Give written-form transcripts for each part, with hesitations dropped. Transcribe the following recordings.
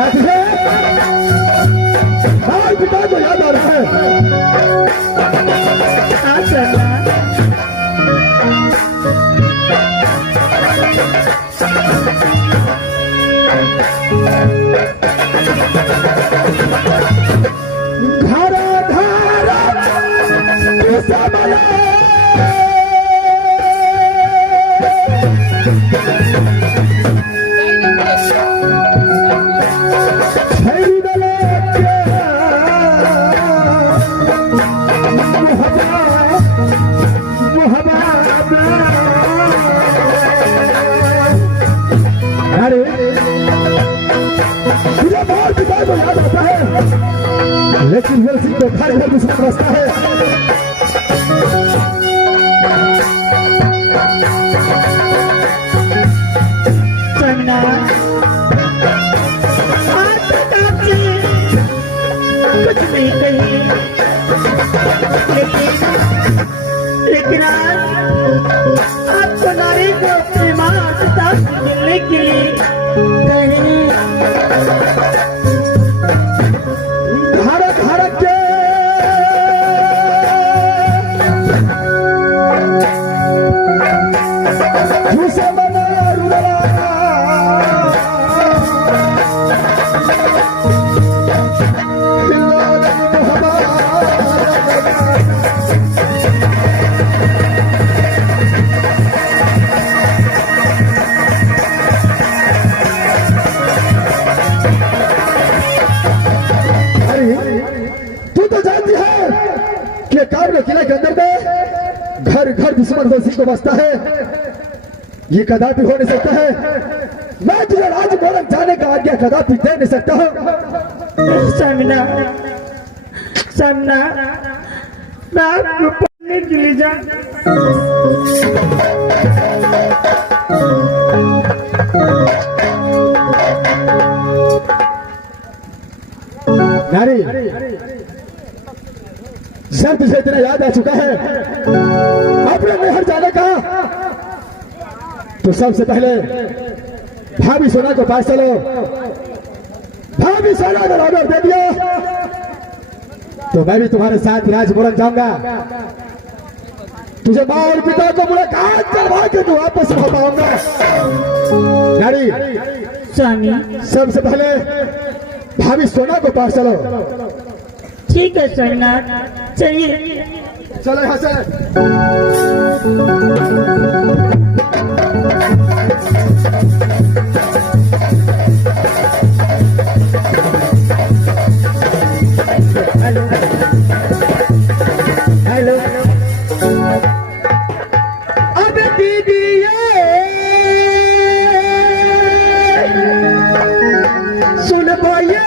याद है माता पिता को याद आ रहा है। हाँ चला धारा धारा समला तो याद आता है, लेकिन वीर सिंह तो घर घर दुश्मन रास्ता है। चंगना कुछ नहीं कही, लेकिन आज आपको नारी को अपने माँ पिता से मिलने के लिए किले के अंदर में घर घर दुश्मन दोषी को बसता है। ये कदापि हो नहीं सकता है। मैं तुझे राजभवन जाने का आज्ञा कदापि दे नहीं सकता हूँ। सामना सामना मैं आपको पढ़ने के लिए जा नारी सर तुझे इतना याद आ चुका है अपने नहर जाने का, तो सबसे पहले भाभी सोना को पास चलो। भाभी सोना अगर ऑर्डर दे दिया तो मैं भी तुम्हारे साथ राजभवन जाऊंगा। तुझे माँ और पिता को मुलाकात करवा के तू वापस हो पाऊंगा। नारी स्वामी सबसे पहले भाभी सोना को पास चलो। ठीक है सोमनाथ चलिए। चलो यहाँ से। हेलो हेलो अब दीदी सुन पाइए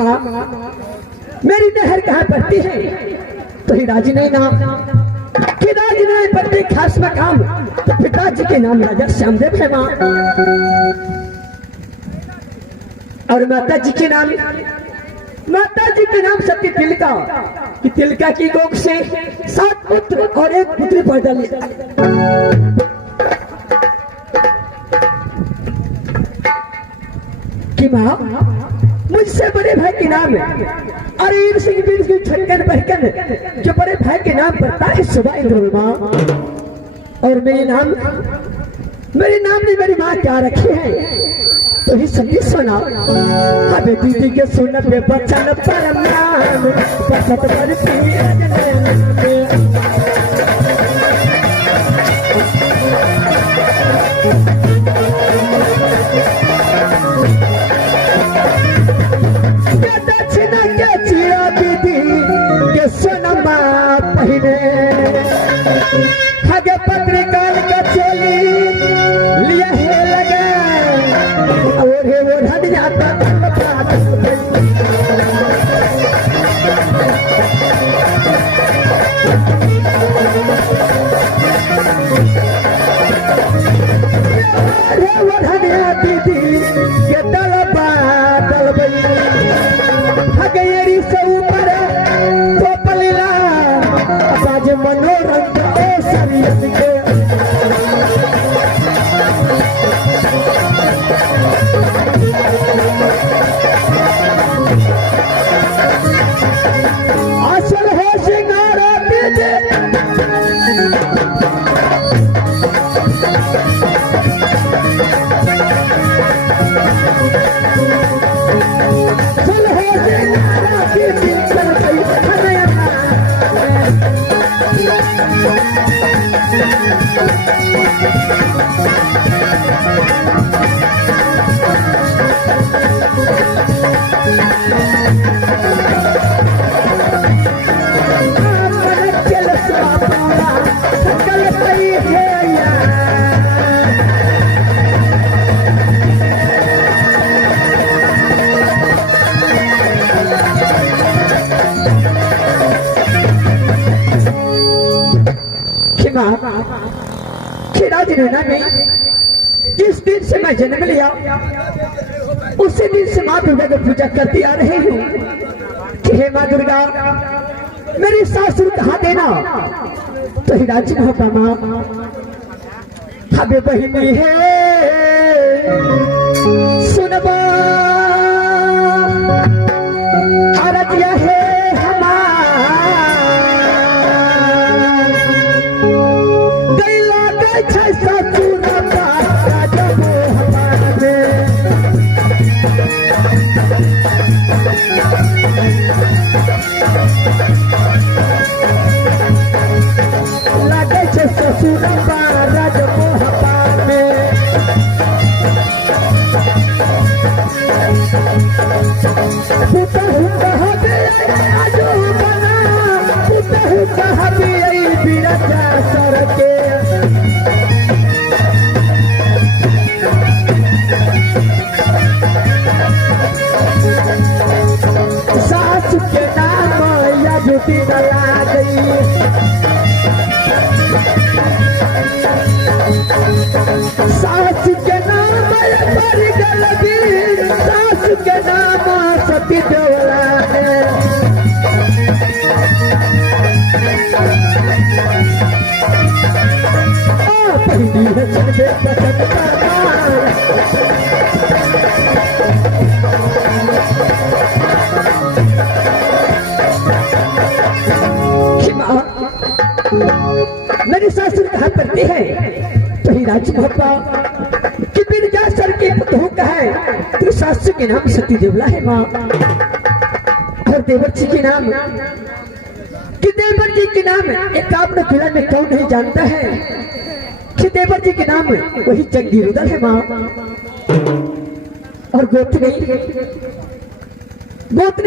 माँ मेरी नहर कहाँ पड़ती है? तो ही राजी नहीं नाम कि राजी नहीं पड़ती खास मकाम, तो पिताजी के नाम राजा श्यामदेव है माँ, और माता जी के नाम सबके तिलका कि तिलका की गोद से 7 पुत्र और 1 पुत्री पैदा ली। कि माँ मुझसे बड़े भाई के नाम है अरीर सिंह छक्कन बहकन जो बड़े भाई के नाम पड़ता है सुबह इंद्र माँ, और मेरे नाम ने मेरी माँ क्या रखी है तो ही सभी सुना। अबे दीदी के सुन पे बचन परम नाम बसत पर दक्षिणा के चिया दीदी के सुनमा पहने हगे पत्रिकाल का चोली लिया है लगे और हे वो ढल जाता दीदी के दलबा दलबई हगेरी से ऊपर चोपलीला बाज मनोरंग ओ शरीर के असल हो सिंगारा दीदी जिस दिन से मैं जन्म लिया उसी दिन से माँ दुर्गा की पूजा करती आ रही हूँ कि हे माँ दुर्गा मेरी सासुर कहाँ देना तो ही राजी होगा माँ हमें बहिनी है सुनबा आरतिया है सास के नाम या जुटी डला गई सास के नाम पर गलती सास के नाम सती डोला है पहली है चंदे पसंद मेरी सासुर कहा करती है तो ही राज भक्ता कि बिरजा सर के पुतहू का है तो सासु के नाम सती देवला है माँ और देवर जी के नाम कि देवर जी के नाम एकावन किला में कौन नहीं जानता है कि देवर जी के नाम वही चंगी रुदल है माँ और गोतनी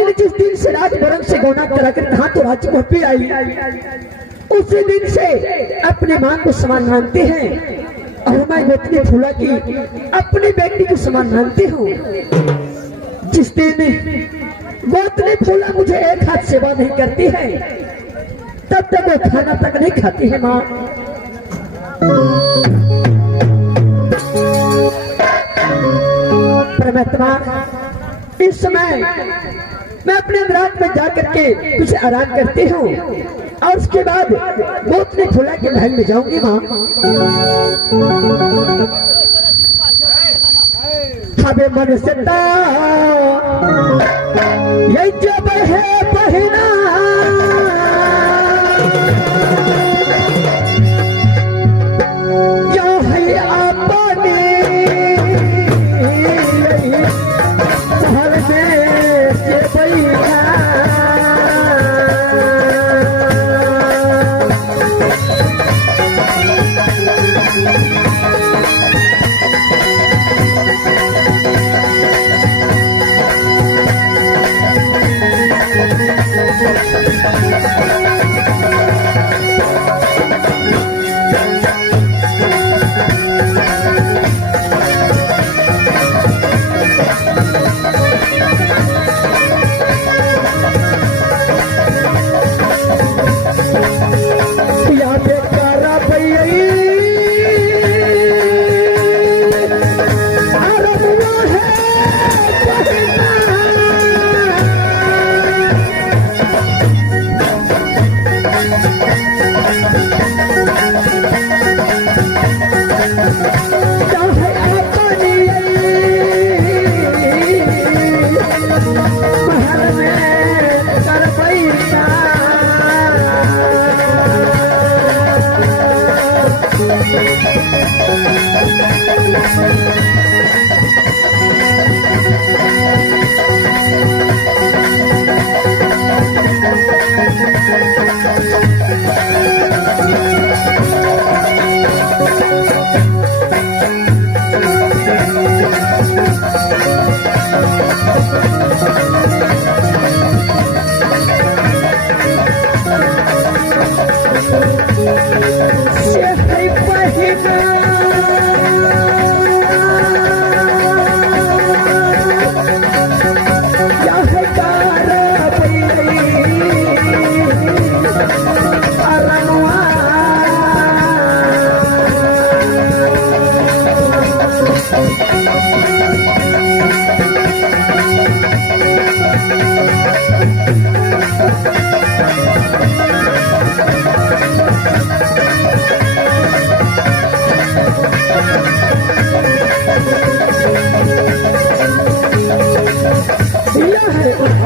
ने जिस दिन से राजभरण से गौना कराकर कहा तो राज में आई उसी दिन से अपने मां को समान मानते हैं और मैं गोतनी फूला की अपनी बेटी को समान मानती हूँ। जिस दिन गोतनी फूला मुझे एक हाथ सेवा नहीं करती है, तब तक वो खाना तक नहीं खाती है माँ। परमात्मा, इस समय मैं अपने रात में जाकर के कुछ आराम करती हूँ और उसके बाद गोतनी फूला के महल में जाऊंगी माँ। हमें मन से ये जब है पहना जो है अपने शहर में के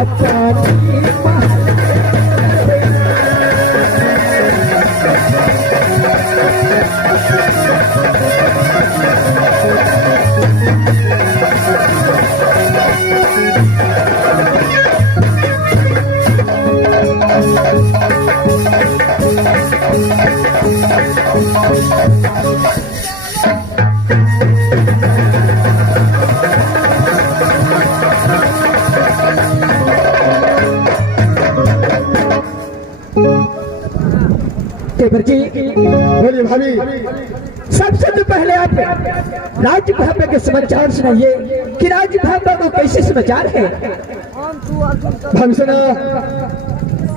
बैठा देवर जी, बोलिए भाभी। सबसे तो पहले आप राज भापा के समाचार सुनाइए कि राज भापा को कैसे समाचार है। भाभी सुना,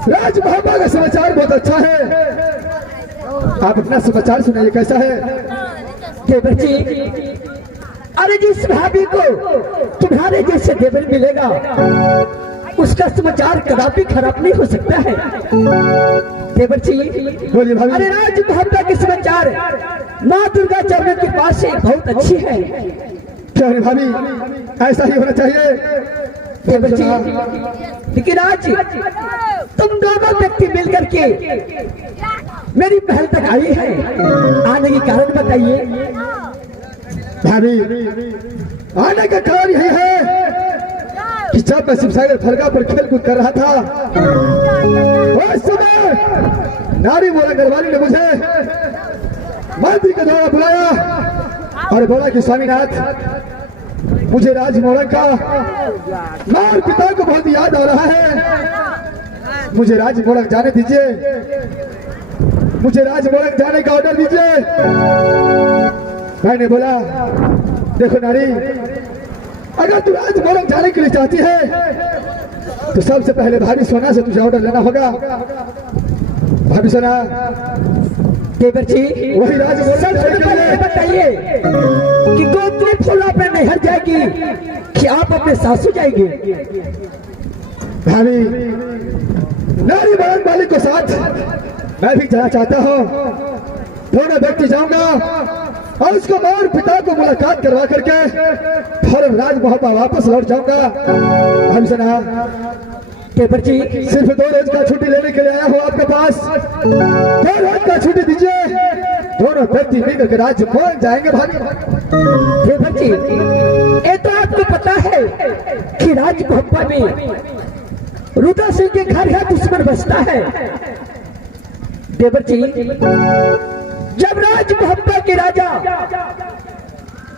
राज भापा का समाचार बहुत अच्छा है। आप अपना समाचार सुनाइए, कैसा है? देवर जी, अरे जिस भाभी को तुम्हारे जैसे देवर मिलेगा उसका समाचार कदापि खराब नहीं हो सकता है। देवर जी, बोलिए भाभी। अरे राज भापा के समाचार माँ दुर्गा चरण के पास से बहुत अच्छी है। क्या है भाभी, ऐसा ही होना चाहिए। देवर जी, लेकिन आज तुम दोनों व्यक्ति मिलकर के मेरी पहल तक आई है, आने के कारण बताइए। भाभी, आने का कारण यही है कि जब मैं शिवसागर फलका पर खेल कूद कर रहा था उस समय नारी मोरा गढ़वाली ने मुझे मंत्री के द्वारा बुलाया और बोला कि स्वामीनाथ, मुझे राज मोरंग का मार पिता को बहुत याद आ रहा है, मुझे राज मोरंग जाने दीजिए, मुझे राज मोरंग जाने का ऑर्डर दीजिए। मैंने बोला, देखो नारी, अगर तू राज मोरंग जाने के लिए चाहती है तो सबसे पहले भाभी सोना से तुझे ऑर्डर लेना होगा। भाभी सोना, देवर जी वही राज सबसे पहले ये बताइए कि गोत्री फूल अपने नैहर जाएगी कि आप अपने सासू जाएंगे? भाभी, नारी बहन वाली को साथ मैं भी जाना चाहता हूँ। दोनों व्यक्ति जाऊंगा और उसको माँ और पिता को मुलाकात करवा करके फौरन राजमहल पर वापस लौट जाऊंगा। हम सुना, देवर जी सिर्फ 2 रोज का छुट्टी लेने के लिए आया हूँ आपके पास। 2 रोज का छुट्टी दीजिए, दोनों व्यक्ति मिलकर के राजमहल जाएंगे। भाभी, देवर जी ये तो आपको पता है कि राजमहल में रुद्र सिंह के घर का दुश्मन बसता है। देवर जी जब राजमहल के राजा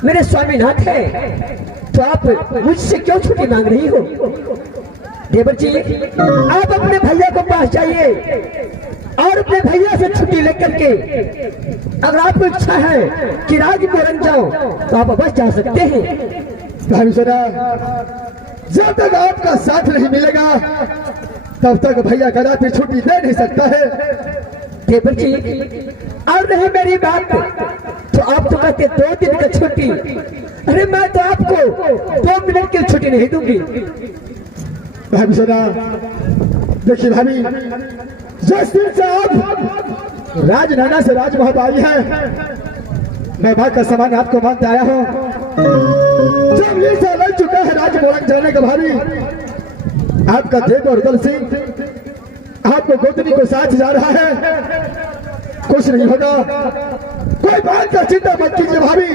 मेरे स्वामीनाथ है तो आप मुझसे क्यों छुट्टी मांग रही हो? देवर जी आप अपने भैया को पास जाइए और अपने भैया से छुट्टी लेकर के अगर आपको इच्छा है कि राजमहल जाओ तो आप बस जा सकते हैं। भाभी सुना, जब तक आपका साथ नहीं मिलेगा तब तक भैया कदापि छुट्टी दे नहीं सकता है। देवर जी और नहीं मेरी बात तो आप तो कहते 2 दिन का छुट्टी, अरे मैं तो आपको 2 मिनट की छुट्टी नहीं दूंगी। भाभी सुना, देखिए भाभी, जिस दिन से आप राजनाना से राजमहल आई है, मैं माँ का सामान आपको मानते आया हूँ। जब ये साल लग चुका है राजमहल जाने का भाभी, आपका देव और दल सिंह आपको गोतनी को साथ जा रहा है। कुछ नहीं होगा, कोई बात का चिंता मत कीजिए भाभी।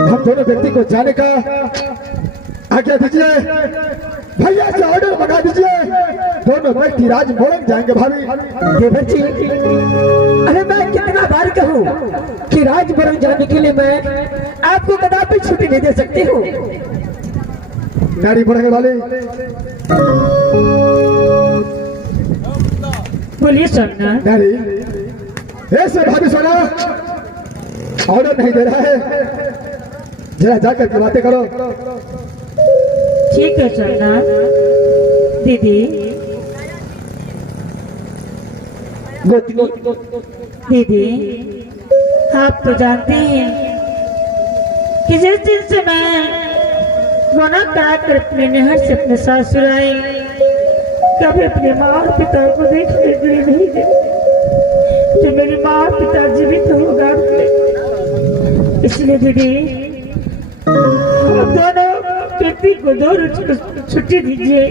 हम दोनों व्यक्ति को जाने का आज्ञा दीजिए, भैया से ऑर्डर मंगा दीजिए, दोनों व्यक्ति राजमहल जाएंगे। भाभी, देवर जी अरे मैं कितना बार कहूँ कि राजमहल जाने के लिए मैं आपको कदापि छुट्टी नहीं दे सकती हूँ। नारी बढ़ने वाले, बोलिए सोना। नारी ऐसे भाभी सोना ऑर्डर नहीं दे रहा है, जरा जाकर के बातें करो। ठीक है सोना। दीदी दीदी आप तो जानती हैं कि जिस दिन से मैं गुनाह कराकर अपने नहर से अपने सासुर आई, कभी अपने माँ और पिता को देखने के लिए नहीं गए। जब मेरी माँ और पिता जीवित होगा इसलिए दीदी दोनों व्यक्ति को 2 रोज की छुट्टी दीजिए,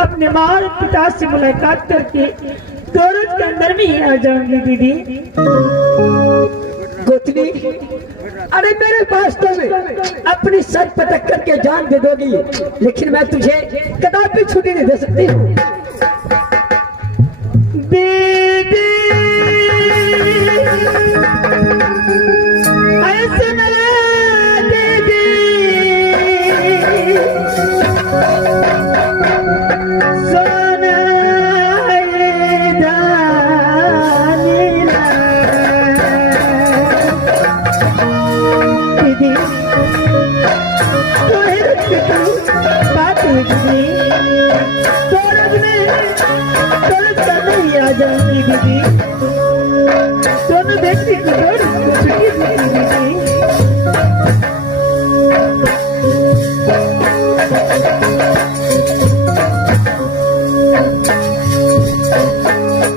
अपने माँ और पिता से मुलाकात करके 2 रोज के अंदर में ही आ जाऊंगी। दीदी गोतनी अरे मेरे पास तो अपनी सर पटक करके जान दे दोगी, लेकिन मैं तुझे कदापि छुट्टी नहीं दे सकती हूँ। दीदी ऐसे ना दीदी सोना दीदी बात दीदी आ जाऊंगी। दीदी दोनों व्यक्ति को छुट्टी दीदी।